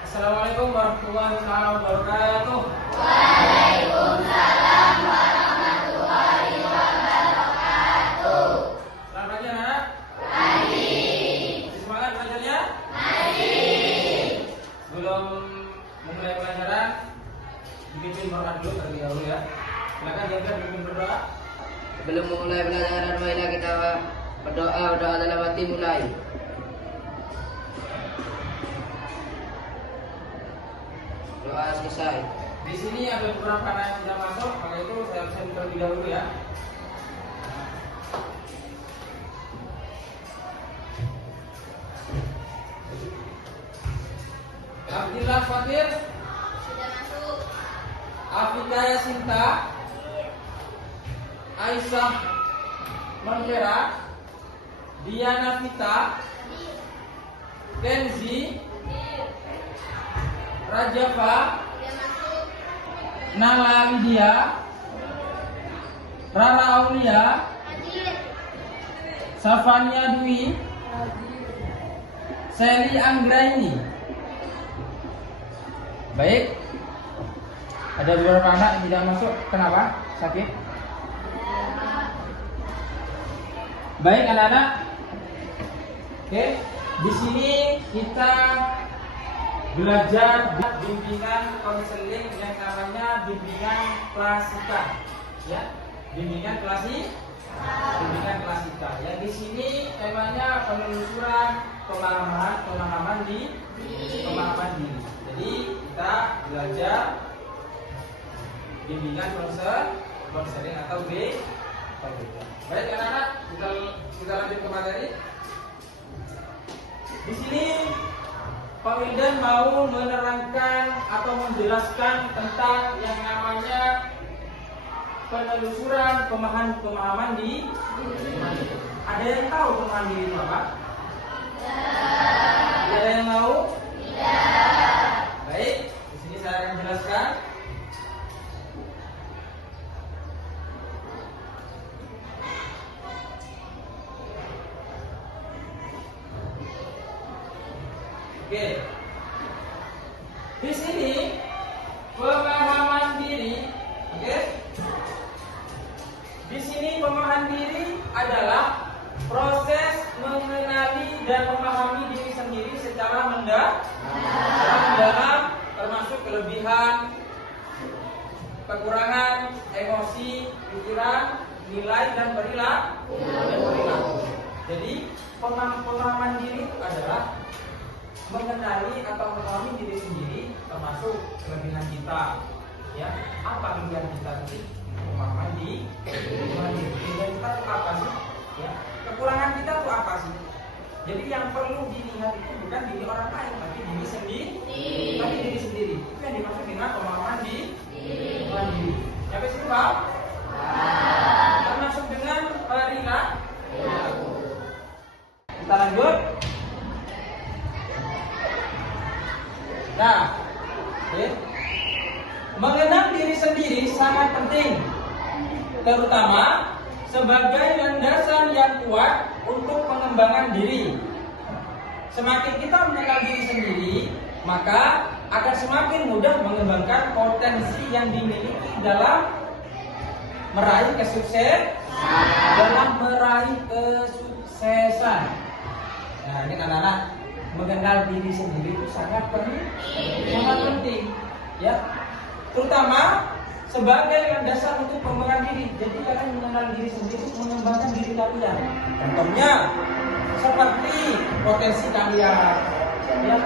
Assalamualaikum warahmatullahi wabarakatuh. Waalaikumsalam warahmatullahi wabarakatuh. Selamat pagi anak. Pagi. Semangat belajarnya? Pagi. Sebelum memulai pelajaran, dipimpin berdoa dulu terlebih dahulu ya. Silakan diambil dipimpin berdoa. Sebelum memulai pelajaran, marilah kita berdoa dalam hati mulai. Doa selesai. Di sini ada beberapa anak yang sudah masuk, maka itu saya absen terlebih dahulu ya. Abdillah Fatir, Sudah masuk. Afika Yasinta, Aisyah Manfera, Diana Vita, Kenzi, Rajava, Sudah masuk. Nala Lydia, Rara Aulia, Hadir. Safania Dwi, Seli Anggraini. Baik. Ada beberapa anak yang tidak masuk. Kenapa? Sakit? Baik anak-anak. Oke. Di sini kita belajar bimbingan konseling yang namanya bimbingan klasika. Ya. Bimbingan klasika. Yang di sini temanya penelusuran pemahaman diri. Jadi kita belajar bimbingan konseling atau B. Baik anak-anak, kita lanjut ke materi. Di sini Pak Wildan mau menerangkan atau menjelaskan tentang yang namanya penelusuran pemahaman diri. Ada yang tahu pemahaman diri itu apa? Tidak. Ada yang tahu? Tidak. Baik, di sini saya akan jelaskan. Oke. Di sini pemahaman diri, oke? Di sini pemahaman diri adalah proses mengenali dan memahami diri sendiri secara mendalam, termasuk kelebihan, kekurangan, emosi, pikiran, nilai dan perilaku. Jadi pemahaman diri itu adalah mengenali atau memahami diri sendiri, termasuk kelebihan kita. Ya, apa kelebihan kita sih? Pemahaman diri. Kelebihan kita itu apa sih? Ya, kekurangan kita itu apa sih? Jadi yang perlu dilihat itu bukan diri orang lain, tapi diri sendiri. Itu yang dimaksud dengan pemahaman diri. Sampai sini paham? Termasuk dengan perilaku. Kita lanjut. Nah, mengenal diri sendiri sangat penting, terutama sebagai landasan yang kuat untuk pengembangan diri. Semakin kita mengenal diri sendiri, maka akan semakin mudah mengembangkan potensi yang dimiliki dalam meraih kesuksesan. Nah, ini anak-anak, mengenal diri sendiri itu sangat penting, ya. Terutama sebagai landasan untuk pengembangan diri. Jadi kalian mengenal diri sendiri, mengembangkan diri kalian. Contohnya seperti potensi kalian, ya,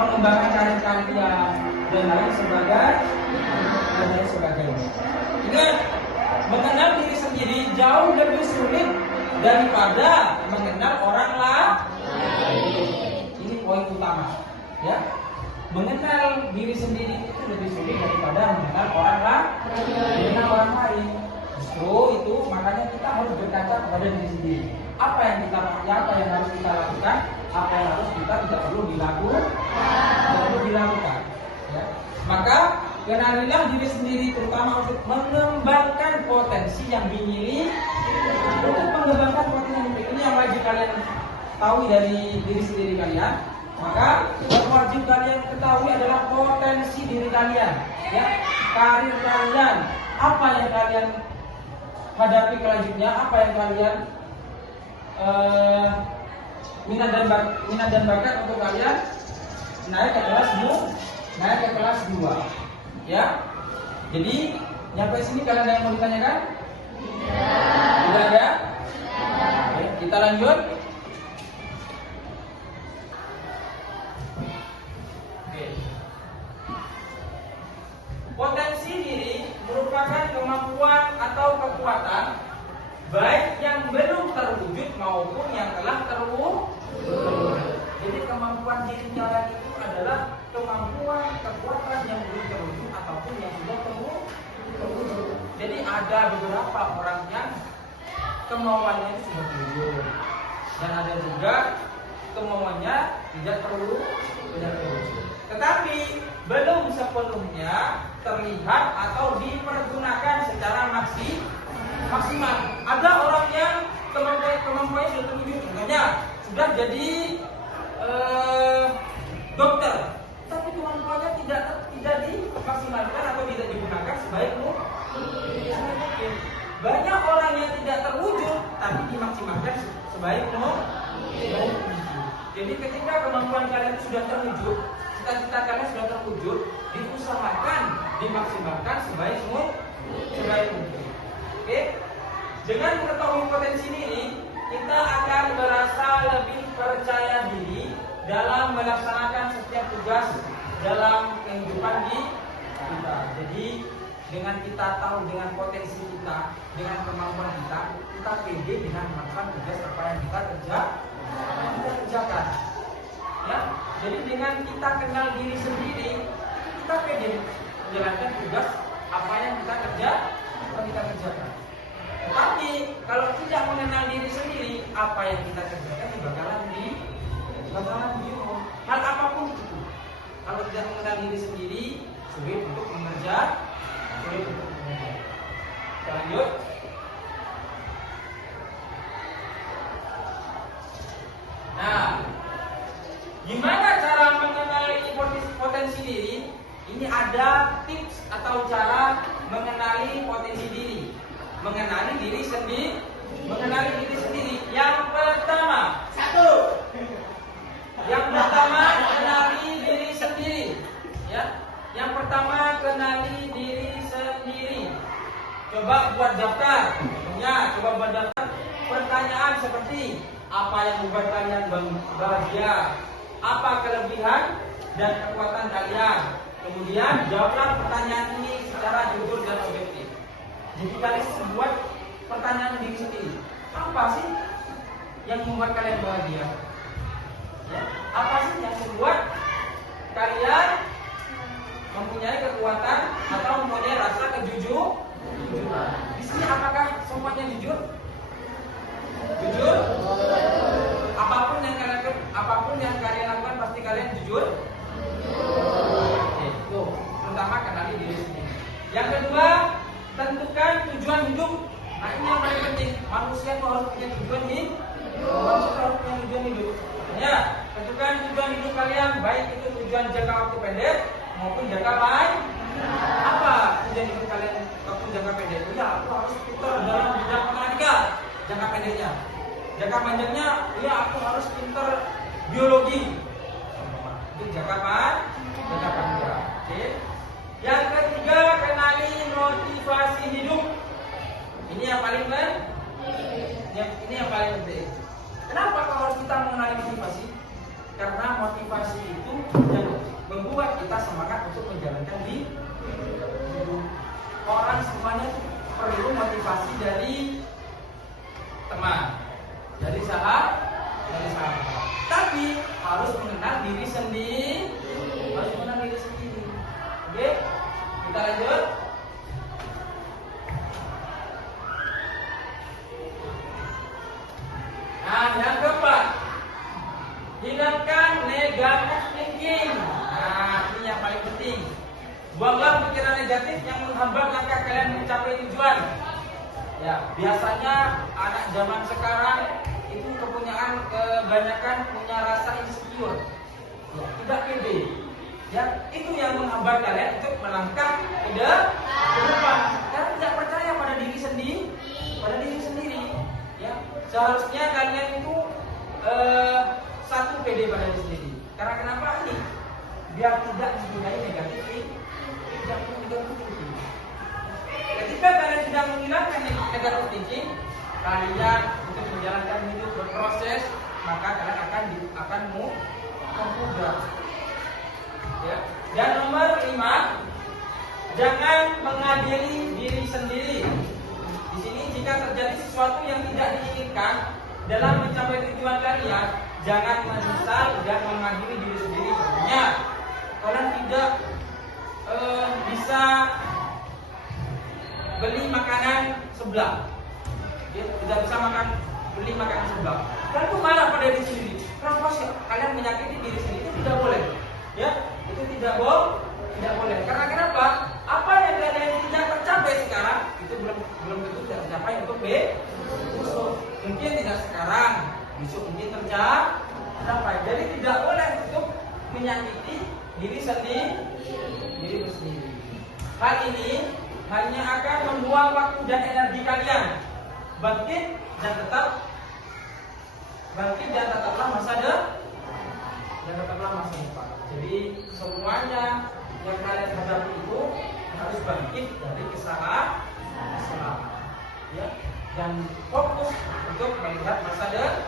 mengembangkan karir kalian dan lain sebagainya. Ingat, mengenal diri sendiri jauh lebih sulit daripada mengenal orang lain. Ini poin utama, ya. Mengenal diri sendiri itu lebih sulit daripada mengenal orang lain. Justru itu makanya kita harus berkaca kepada diri sendiri. Apa yang harus kita lakukan, apa yang harus kita tidak perlu dilakukan. Ya. Maka kenalilah diri sendiri, terutama untuk mengembangkan potensi yang dimiliki. Untuk mengembangkan potensi yang dimiliki, ini yang wajib kalian tahu dari diri sendiri kalian, maka yang wajib kalian ketahui adalah potensi diri kalian, ya, karir kalian, apa yang kalian hadapi selanjutnya, apa yang kalian minat dan bakat untuk kalian naik ke kelas 2, ya. Jadi nyampe sini kalian ada yang mau ditanyakan? Tidak ada? Oke, kita lanjut. Oke. Potensi diri merupakan kemampuan atau kekuatan baik yang belum terwujud maupun yang telah terwujud. Jadi kemampuan diri kalian itu adalah kemampuan kekuatan yang belum terwujud ataupun yang sudah terwujud. Jadi ada beberapa orang yang kemauannya itu sudah terwujud, dan ada juga kemauannya tidak terwujud. Tetapi belum sepenuhnya terlihat atau dipergunakan secara maksimal. Ada orang yang kemampuannya sudah terwujud, contohnya sudah jadi dokter, tapi kemampuannya tidak dimaksimalkan atau tidak digunakan sebaik mungkin. Banyak orang yang tidak terwujud tapi dimaksimalkan sebaik mungkin. Jadi ketika kemampuan kalian itu sudah terwujud, cita-cita kalian sudah terwujud, diusahakan dimaksimalkan sebaik mungkin. Oke? Dengan mengetahui potensi ini, kita akan merasa lebih percaya diri dalam melaksanakan setiap tugas dalam kehidupan kita. Jadi dengan kita tahu dengan potensi kita, dengan kemampuan kita pede dengan melakukan tugas apa yang kita kerjakan. Ya, jadi dengan kita kenal diri sendiri, kita pede menjalankan tugas apa yang kita kerjakan. Tetapi kalau tidak mengenal diri sendiri, apa yang kita kerjakan bakalan bingung. Hal apapun itu, kalau tidak mengenal diri sendiri, sulit untuk mengerjakan. Lanjut. Nah, gimana cara mengenali potensi diri? Ini ada tips atau cara mengenali potensi diri. Mengenali diri sendiri. Yang pertama, kenali diri sendiri. Ya. Yang pertama, kenali diri sendiri. Coba buat daftar. Coba buat daftar pertanyaan seperti apa yang membuat kalian bahagia? Apa kelebihan dan kekuatan kalian? Kemudian jawablah pertanyaan ini secara jujur dan objektif. Jadi kalian buat pertanyaan diri sendiri. Apa sih yang membuat kalian bahagia? Ya, apa sih yang membuat kalian mempunyai kekuatan atau mempunyai rasa kejujuran? Di sini apakah semuanya jujur? Jujur? Apapun yang kalian lakukan pasti kalian jujur? Oke, tuh, pertama kenali diri sendiri. Yang kedua, tentukan tujuan hidup. Nah, ini yang paling penting. Manusia itu harus punya tujuan hidup. Ya, tentukan tujuan hidup kalian, baik itu tujuan jangka waktu pendek maupun jangka panjang. Apa tujuan hidup kalian waktu jangka pendek? Ya, aku harus pintar dalam bidang matematika. Jangka pendeknya. Jangka panjangnya, ya aku harus pintar biologi. Itu jangka panjang. Oke. Yang ketiga, kenali motivasi hidup. Ini yang paling penting. Kenapa harus kita mengenali motivasi? Karena motivasi itu yang membuat kita semangat untuk menjalankan hidup. Orang semuanya perlu motivasi dari teman, dari sahabat. Tapi harus mengenal diri sendiri. Oke, kita lanjut. Nah, yang keempat, hilangkan negatif thinking. Nah, ini yang paling penting. Buanglah pikiran negatif yang menghambat langkah kalian mencapai tujuan. Ya, biasanya anak zaman sekarang itu kepunyaan kebanyakan punya rasa insecure, ya, tidak pede. Ya, itu yang menghambat kalian untuk melangkah ke depan. Karena tidak percaya pada diri sendiri, ya. Seharusnya kalian itu satu pede pada diri sendiri. Karena kenapa ini? Biar tidak mempunyai negatif thinking. Ketika kalian sudah menghilangkan negatif thinking, kalian untuk menjalankan hidup berproses, maka kalian akan mudah. Ya. Dan nomor 5, jangan mengadili diri sendiri. Di sini jika terjadi sesuatu yang tidak diinginkan dalam mencapai tujuan kalian, jangan menyesal dan mengadili diri sendiri. Contohnya, kalian tidak bisa beli makanan sebelah, ya, tidak bisa beli makanan sebelah. Lalu marah pada diri sendiri. Kenapa sih kalian menyakiti diri sendiri? Itu tidak boleh. Ya, itu tidak boleh. Karena kenapa? Apa yang kalian tidak tercapai sekarang itu belum tentu tidak tercapai untuk besok. Mungkin tidak sekarang, besok mungkin tercapai. Jadi tidak boleh untuk menyakiti diri sendiri. Hal ini hanya akan membuang waktu dan energi kalian. Bangkit dan tetaplah masa depan. Jadi semuanya yang kalian hadapi itu harus bangkit dari kesalahan, ya, dan fokus untuk melihat masa depan.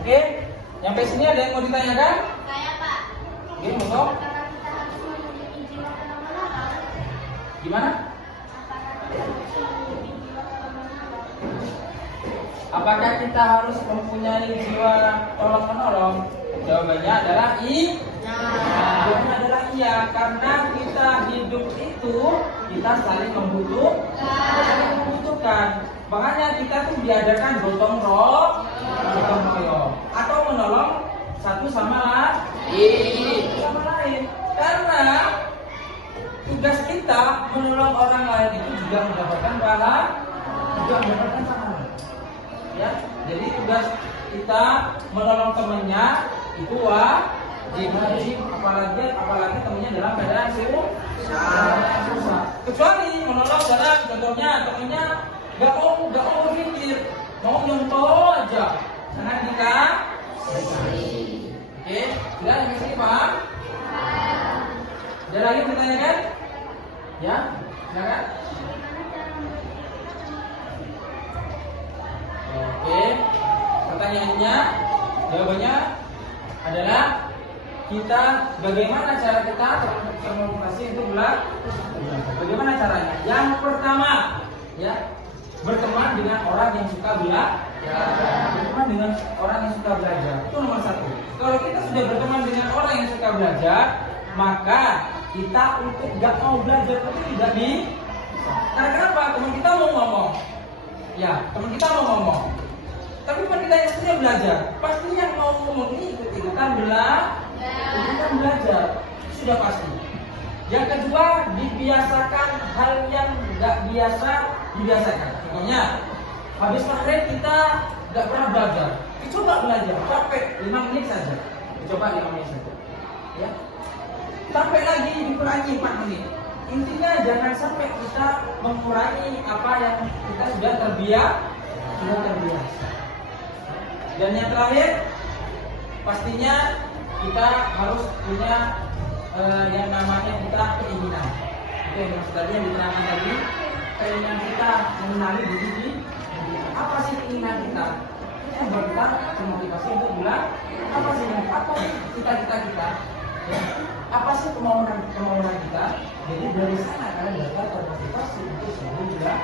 Oke, sampai sini ada yang mau ditanyakan? Saya, Pak. Oke, monggo. Apakah kita harus memiliki jiwa penolong? Gimana? Apakah kita harus memiliki jiwa tolong menolong? Apakah kita harus mempunyai jiwa tolong-menolong? Jawabannya adalah jawabannya adalah iya, karena kita hidup itu kita saling membutuhkan. Makanya kita tuh diadakan gotong royong atau menolong satu sama lain. Karena tugas kita menolong orang lain itu juga mendapatkan pahala, ya. Jadi tugas kita menolong temannya itu wajib, apalagi temannya dalam keadaan susah. Kecuali menolong dalam contohnya temannya nggak mau berpikir, mau nyontoh aja, jangan dikasih. Oke, sudah yang sini paham? Ada lagi yang ditanyakan? Ya, silakan. Oke, pertanyaannya, jawabannya adalah bagaimana cara kita termotivasi untuk belajar? Bagaimana caranya? Yang pertama, ya, berteman dengan orang yang suka belajar. Berteman dengan orang yang suka belajar itu nomor 1. Kalau kita sudah berteman dengan orang yang suka belajar, maka kita untuk nggak mau belajar tapi tidak bisa. Karena kenapa? Teman kita mau ngomong. Ya, teman kita mau ngomong. Tapi teman kita yang sudah belajar, pasti yang mau ngomong ini ikutan belajar. Itu sudah pasti. Yang kedua, dibiasakan hal yang nggak biasa dibiasakan. Contohnya, habis maghrib kita nggak pernah belajar. Coba belajar, capek 5 menit saja. Coba 5 menit saja. Ya. Sampai lagi dikurangi 4 menit. Intinya jangan sampai kita mengurangi apa yang kita sudah terbiasa. Dan yang terakhir, pastinya kita harus punya yang namanya kita keinginan. Itu yang tadi yang diterangkan tadi, keinginan kita mengenali diri. Apa sih keinginan kita? Itu buat kita termotivasi untuk bilang apa sih cita-cita kita? Ya. Apa sih kemauan kita? Jadi dari sana kalian dapat termotivasi untuk selalu belajar.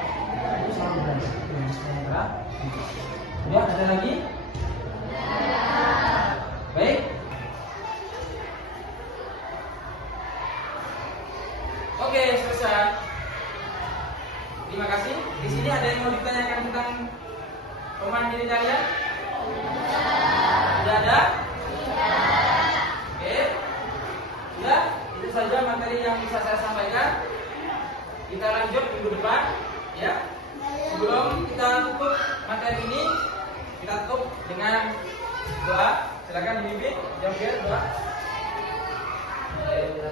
Ya, ada lagi? Baik. Oke, selesai. Terima kasih. Di sini ada yang mau ditanyakan tentang pemandiri kalian? Tidak ada? Oke. Ya, itu saja materi yang bisa saya sampaikan. Kita lanjut minggu depan, ya. Sebelum kita tutup materi ini, Kita tutup dengan doa. Silakan dibimbing. Jawab dia doa. Doa